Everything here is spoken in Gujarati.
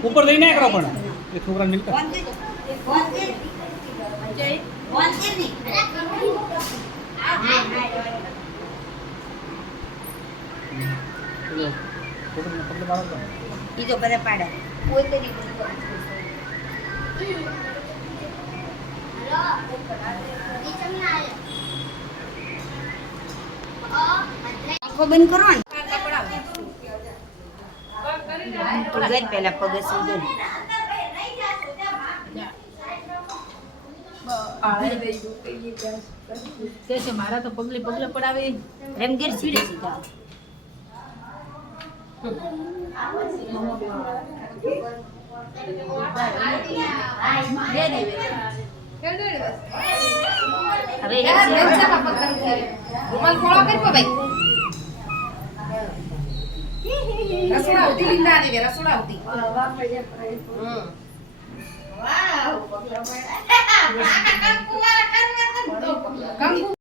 ऊपर લઈને કરો પણ એ છોકરા મિલતા ઈ તો બધા પાડે બંધ કરો ને પેલા પગ સીધો મારા તો પગલે પડાવે રમગીર સીધે સીધા રસોડા